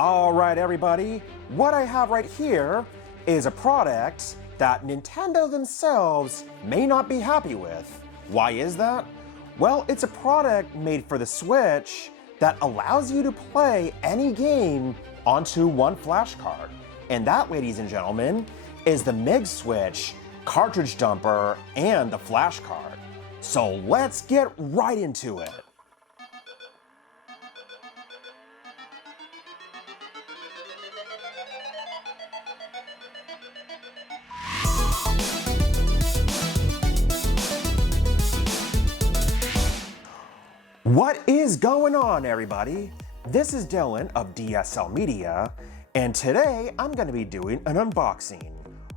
All right, everybody, what I have right here is a product that Nintendo themselves may not be happy with. Why is that? Well, it's a product made for the Switch that allows you to play any game onto one flash card. And that, ladies and gentlemen, is the MIG Switch cartridge dumper and the flash card. So let's get right into it. What is going on, everybody? This is Dylan of DSL Media, and today I'm going to be doing an unboxing.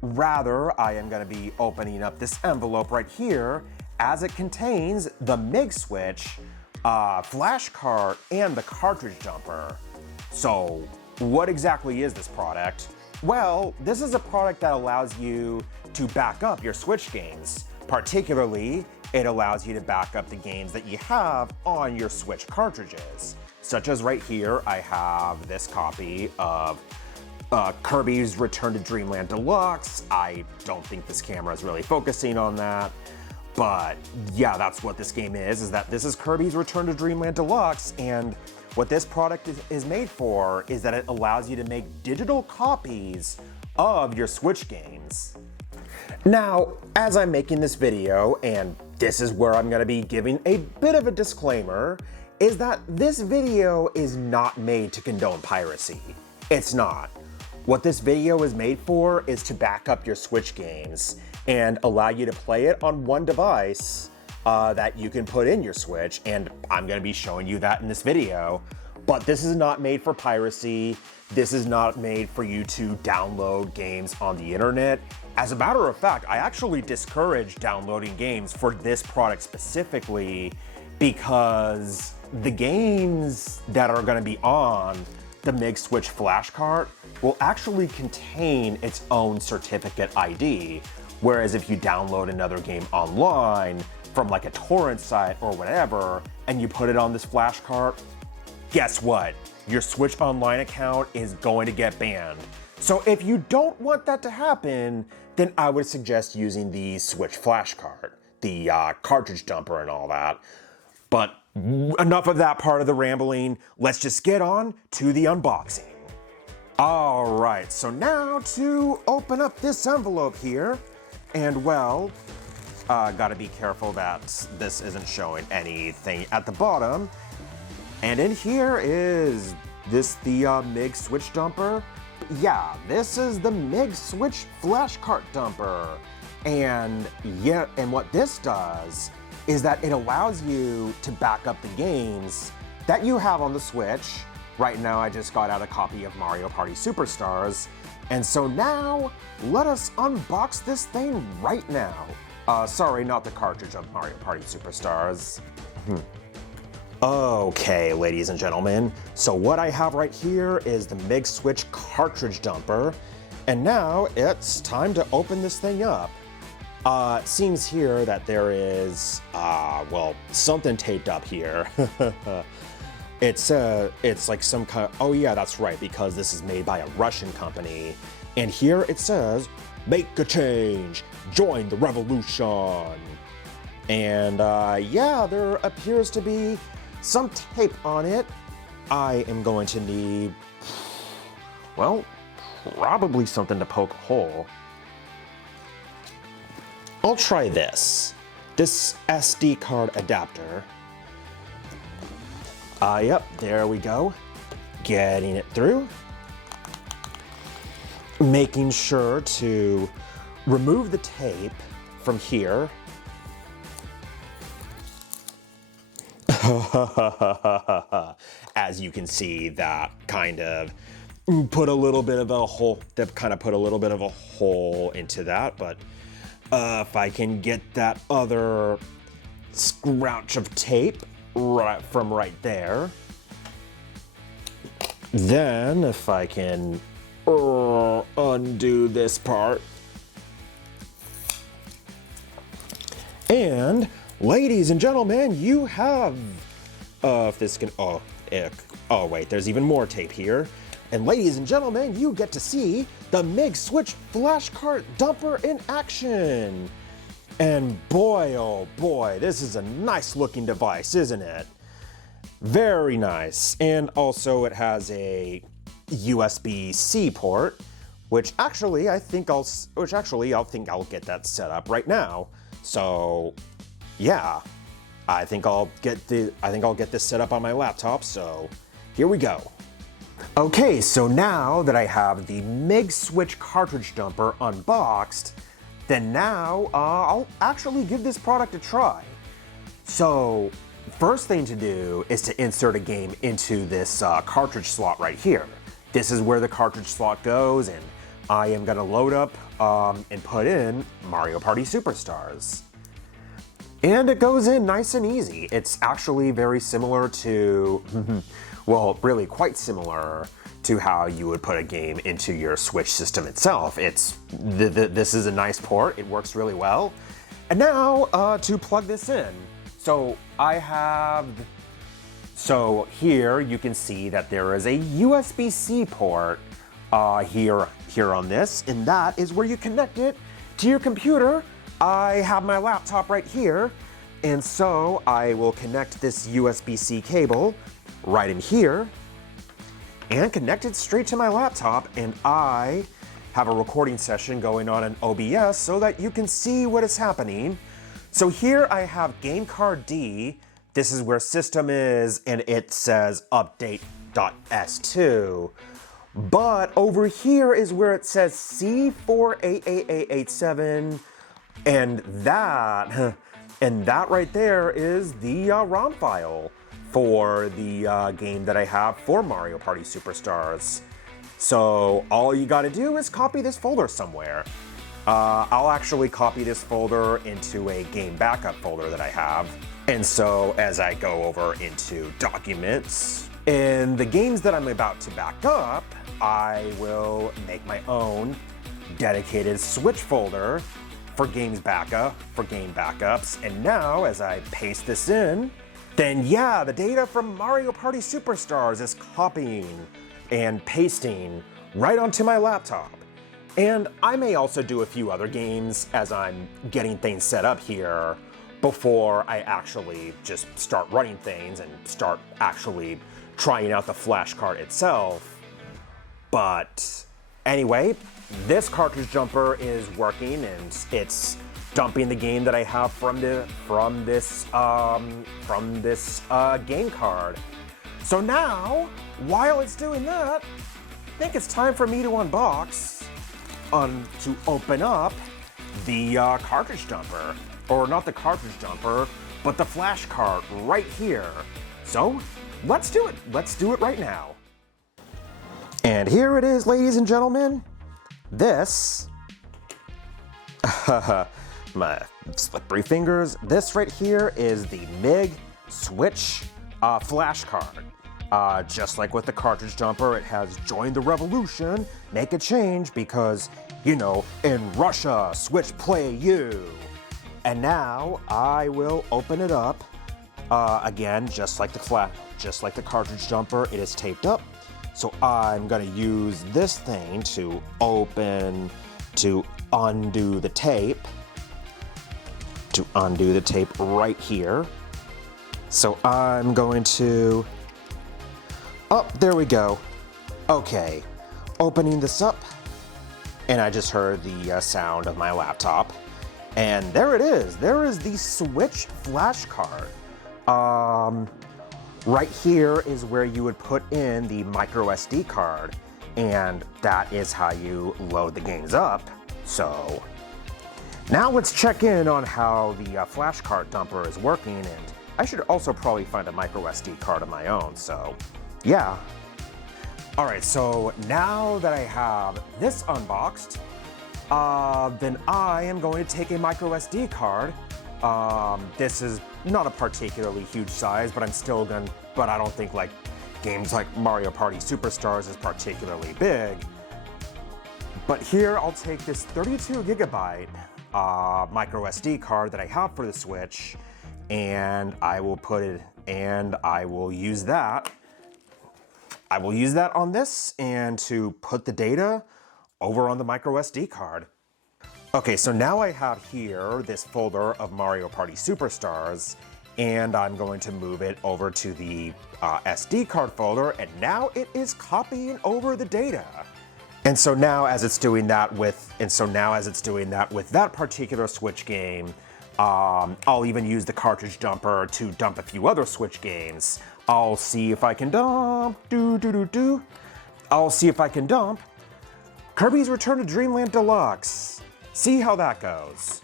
Rather, I am going to be opening up this envelope right here as it contains the MIG Switch, flash card, and the cartridge dumper. So, what exactly is this product? Well, this is a product that allows you to back up your Switch games. Particularly, it allows you to back up the games that you have on your Switch cartridges. Such as right here, I have this copy of Kirby's Return to Dreamland Deluxe. I don't think this camera is really focusing on that. But yeah, that's what this game is that this is Kirby's Return to Dreamland Deluxe, and what this product is made for is that it allows you to make digital copies of your Switch games. Now, as I'm making this video, and this is where I'm gonna be giving a bit of a disclaimer, is that this video is not made to condone piracy. It's not. What this video is made for is to back up your Switch games and allow you to play it on one device that you can put in your Switch, and I'm gonna be showing you that in this video. But this is not made for piracy. This is not made for you to download games on the internet. As a matter of fact, I actually discourage downloading games for this product specifically because the games that are going to be on the MIG Switch flash card will actually contain its own certificate ID. Whereas if you download another game online from like a torrent site or whatever, and you put it on this flash card, guess what? Your Switch Online account is going to get banned. So if you don't want that to happen, then I would suggest using the Switch flash card, the cartridge dumper and all that. But enough of that part of the rambling. Let's just get on to the unboxing. All right, so now to open up this envelope here. And well, gotta be careful that this isn't showing anything at the bottom. And in here is the MIG Switch Dumper. Yeah, this is the MIG Switch Flash Cart Dumper. And yeah, and what this does is that it allows you to back up the games that you have on the Switch. Right now, I just got out a copy of Mario Party Superstars. And so now, let us unbox this thing right now. Sorry, not the cartridge of Mario Party Superstars. Okay, ladies and gentlemen, so what I have right here is the MIG Switch cartridge dumper, and now it's time to open this thing up. It seems here that there is, well, something taped up here. It's like some kind of, oh yeah, that's right, because this is made by a Russian company, and here it says, "Make a change, join the revolution." And yeah, there appears to be some tape on it. I am going to need, well, probably something to poke a hole. I'll try this SD card adapter. Yep, there we go. Getting it through. Making sure to remove the tape from here. As you can see, that kind of put a little bit of a hole, into that, but if I can get that other scrouch of tape from right there, then if I can undo this part, and ladies and gentlemen, you have, if this can, oh wait, there's even more tape here. And ladies and gentlemen, you get to see the MIG Switch flashcart dumper in action. And boy, oh boy, this is a nice looking device, isn't it? Very nice. And also it has a USB-C port, which actually I'll think I'll get that set up right now. So yeah, I think I'll get this set up on my laptop. So here we go. Okay, so now that I have the MIG Switch cartridge dumper unboxed, then now I'll actually give this product a try. So first thing to do is to insert a game into this cartridge slot right here. This is where the cartridge slot goes, and I am gonna load up and put in Mario Party Superstars. And it goes in nice and easy. It's actually very similar to, well, really quite similar to how you would put a game into your Switch system itself. This is a nice port, it works really well. And now to plug this in. So here you can see that there is a USB-C port here on this, and that is where you connect it to your computer. I have my laptop right here, and so I will connect this USB-C cable right in here and connect it straight to my laptop, and I have a recording session going on in OBS so that you can see what is happening. So here I have game card D. This is where system is, and it says update.s2. But over here is where it says C4888887, and that right there is the ROM file for the game that I have for Mario Party Superstars. So all you gotta do is copy this folder somewhere. I'll actually copy this folder into a game backup folder that I have. And so as I go over into documents, in the games that I'm about to back up, I will make my own dedicated Switch folder for game backups. And now as I paste this in, then yeah, the data from Mario Party Superstars is copying and pasting right onto my laptop. And I may also do a few other games as I'm getting things set up here before I actually just start running things and start actually trying out the flashcart itself. But anyway, this cartridge dumper is working, and it's dumping the game that I have from this game card. So now, while it's doing that, I think it's time for me to to open up the cartridge dumper. Or not the cartridge dumper, but the flashcart right here. So let's do it. Let's do it right now. And here it is, ladies and gentlemen. This, my slippery fingers, this right here is the MIG Switch flashcard. Just like with the cartridge dumper, it has joined the revolution, make a change because, you know, in Russia, Switch play you. And now I will open it up. Again, just like the cartridge dumper, it is taped up. So I'm gonna use this thing to undo the tape. To undo the tape right here. So I'm going to, oh, there we go. Okay, opening this up, and I just heard the sound of my laptop. And there it is. There is the Switch flashcard. Right here is where you would put in the micro SD card, and that is how you load the games up. So now let's check in on how the flashcart dumper is working, and I should also probably find a micro SD card of my own. So yeah. All right. So now that I have this unboxed, then I am going to take a micro SD card. This is not a particularly huge size, but I don't think like games like Mario Party Superstars is particularly big. But here I'll take this 32 gigabyte micro SD card that I have for the Switch, and I will use that. I will use that on this and to put the data over on the micro SD card. Okay, so now I have here this folder of Mario Party Superstars, and I'm going to move it over to the SD card folder, and now it is copying over the data. And so now as it's doing that with that particular Switch game, I'll even use the cartridge dumper to dump a few other Switch games. I'll see if I can dump, I'll see if I can dump Kirby's Return to Dreamland Deluxe. See how that goes.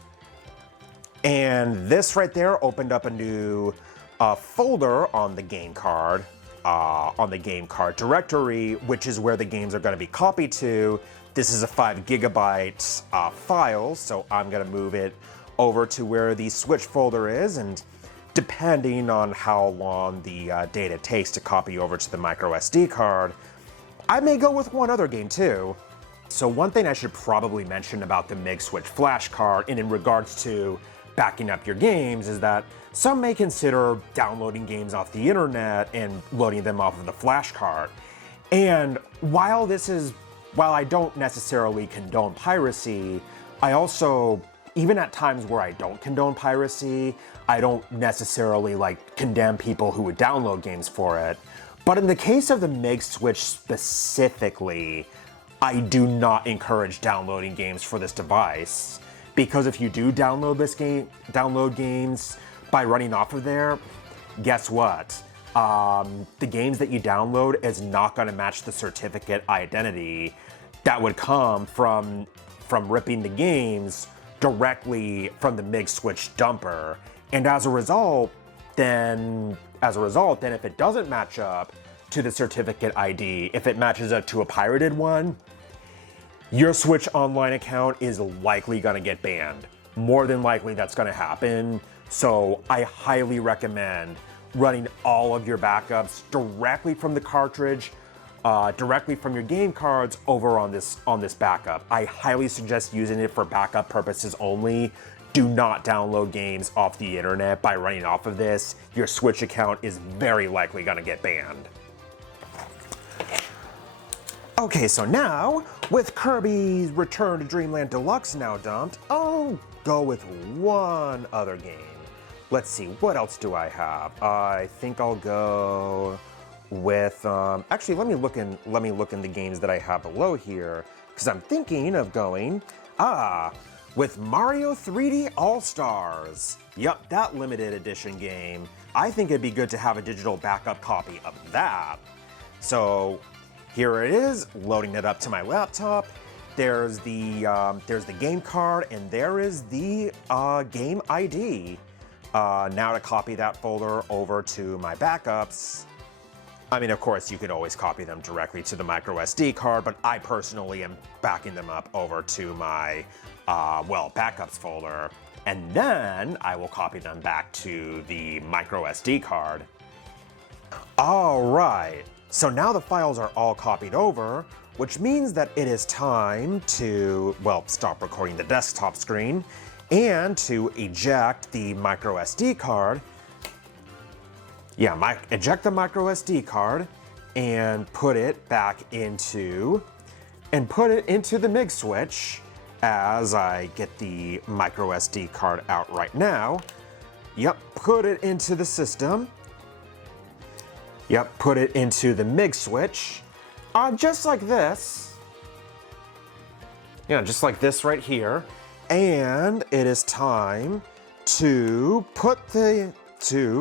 And this right there opened up a new folder on the game card directory, which is where the games are going to be copied to. This is a 5 gigabyte file, so I'm going to move it over to where the Switch folder is, and depending on how long the data takes to copy over to the micro SD card, I may go with one other game too. So one thing I should probably mention about the MIG Switch flashcart and in regards to backing up your games is that some may consider downloading games off the internet and loading them off of the flashcart. And while I don't necessarily condone piracy, I also, even at times where I don't condone piracy, I don't necessarily condemn people who would download games for it. But in the case of the MIG Switch specifically, I do not encourage downloading games for this device, because if you do download games by running off of there, guess what? The games that you download is not going to match the certificate identity that would come from ripping the games directly from the MIG Switch Dumper. And as a result, then if it doesn't match up to the certificate ID, if it matches up to a pirated one, your Switch Online account is likely going to get banned. More than likely that's going to happen. So I highly recommend running all of your backups directly from the cartridge, directly from your game cards over on this backup. I highly suggest using it for backup purposes only. Do not download games off the internet by running off of this. Your Switch account is very likely going to get banned. Okay, so now, with Kirby's Return to Dreamland Deluxe now dumped, I'll go with one other game. Let's see, what else do I have? I think I'll go with, actually, let me look in the games that I have below here, because I'm thinking of going, with Mario 3D All-Stars. Yup, that limited edition game. I think it'd be good to have a digital backup copy of that. So, here it is, loading it up to my laptop. There's the game card, and there is the game ID. Now to copy that folder over to my backups. I mean, of course, you could always copy them directly to the micro SD card, but I personally am backing them up over to my, backups folder. And then I will copy them back to the micro SD card. All right. So now the files are all copied over, which means that it is time to, stop recording the desktop screen and to eject the micro SD card. Yeah, eject the micro SD card and put it back into, the MIG Switch as I get the micro SD card out right now. Yep, put it into the system. Yep, put it into the MIG Switch, just like this. Yeah, just like this right here. And it is time to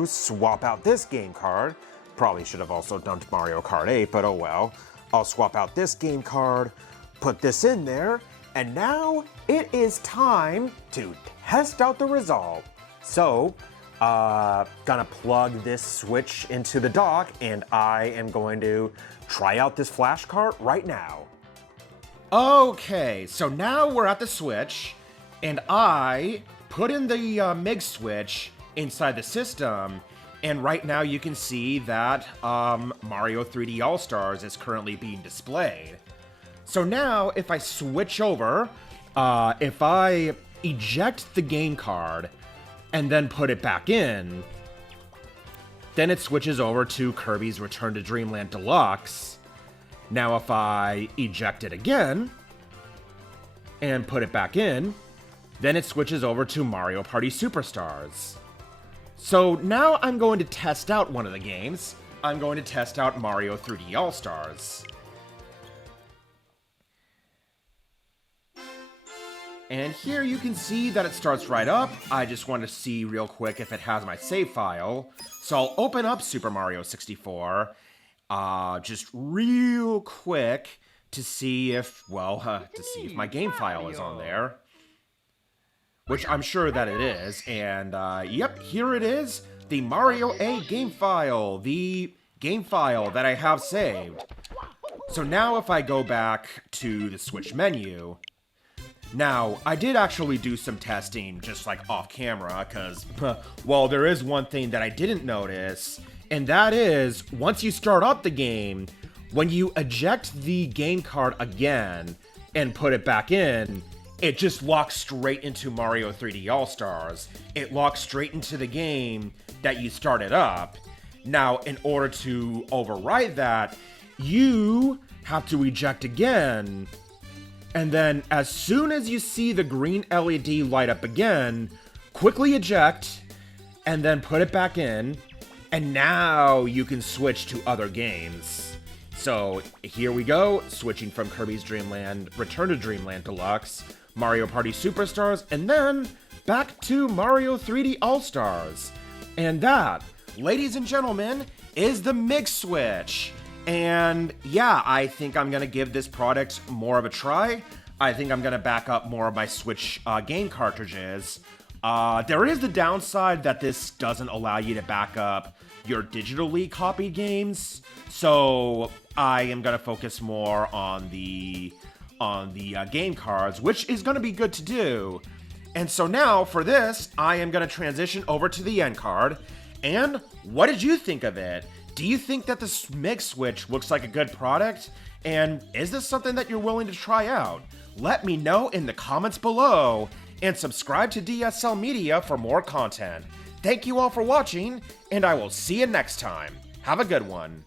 swap out this game card. Probably should have also dumped Mario Kart 8, but oh well. I'll swap out this game card, put this in there, and now it is time to test out the result. So, gonna plug this Switch into the dock, and I am going to try out this flashcart right now. Okay, so now we're at the Switch, and I put in the MIG Switch inside the system, and right now you can see that Mario 3D All-Stars is currently being displayed. So now, if I switch over, if I eject the game card and then put it back in, then it switches over to Kirby's Return to Dreamland Deluxe. Now if I eject it again and put it back in, then it switches over to Mario Party Superstars. So now I'm going to test out one of the games. I'm going to test out Mario 3D All-Stars. And here you can see that it starts right up. I just want to see real quick if it has my save file. So I'll open up Super Mario 64, just real quick to see if, my game file is on there. Which I'm sure that it is. And yep, here it is. The Mario A game file. The game file that I have saved. So now if I go back to the Switch menu. Now, I did actually do some testing just like off camera because, well, there is one thing that I didn't notice, and that is once you start up the game, when you eject the game card again and put it back in, it just locks straight into Mario 3D All-Stars. It locks straight into the game that you started up. Now, in order to override that, you have to eject again. And then, as soon as you see the green LED light up again, quickly eject, and then put it back in, and now you can switch to other games. So, here we go, switching from Kirby's Dream Land, Return to Dreamland Deluxe, Mario Party Superstars, and then back to Mario 3D All-Stars. And that, ladies and gentlemen, is the MIG Switch. And yeah, I think I'm going to give this product more of a try. I think I'm going to back up more of my Switch game cartridges. There is the downside that this doesn't allow you to back up your digitally copied games. So I am going to focus more on the game cards, which is going to be good to do. And so now for this, I am going to transition over to the end card. And what did you think of it? Do you think that the MIG Switch looks like a good product? And is this something that you're willing to try out? Let me know in the comments below, and subscribe to DSL Media for more content. Thank you all for watching, and I will see you next time. Have a good one.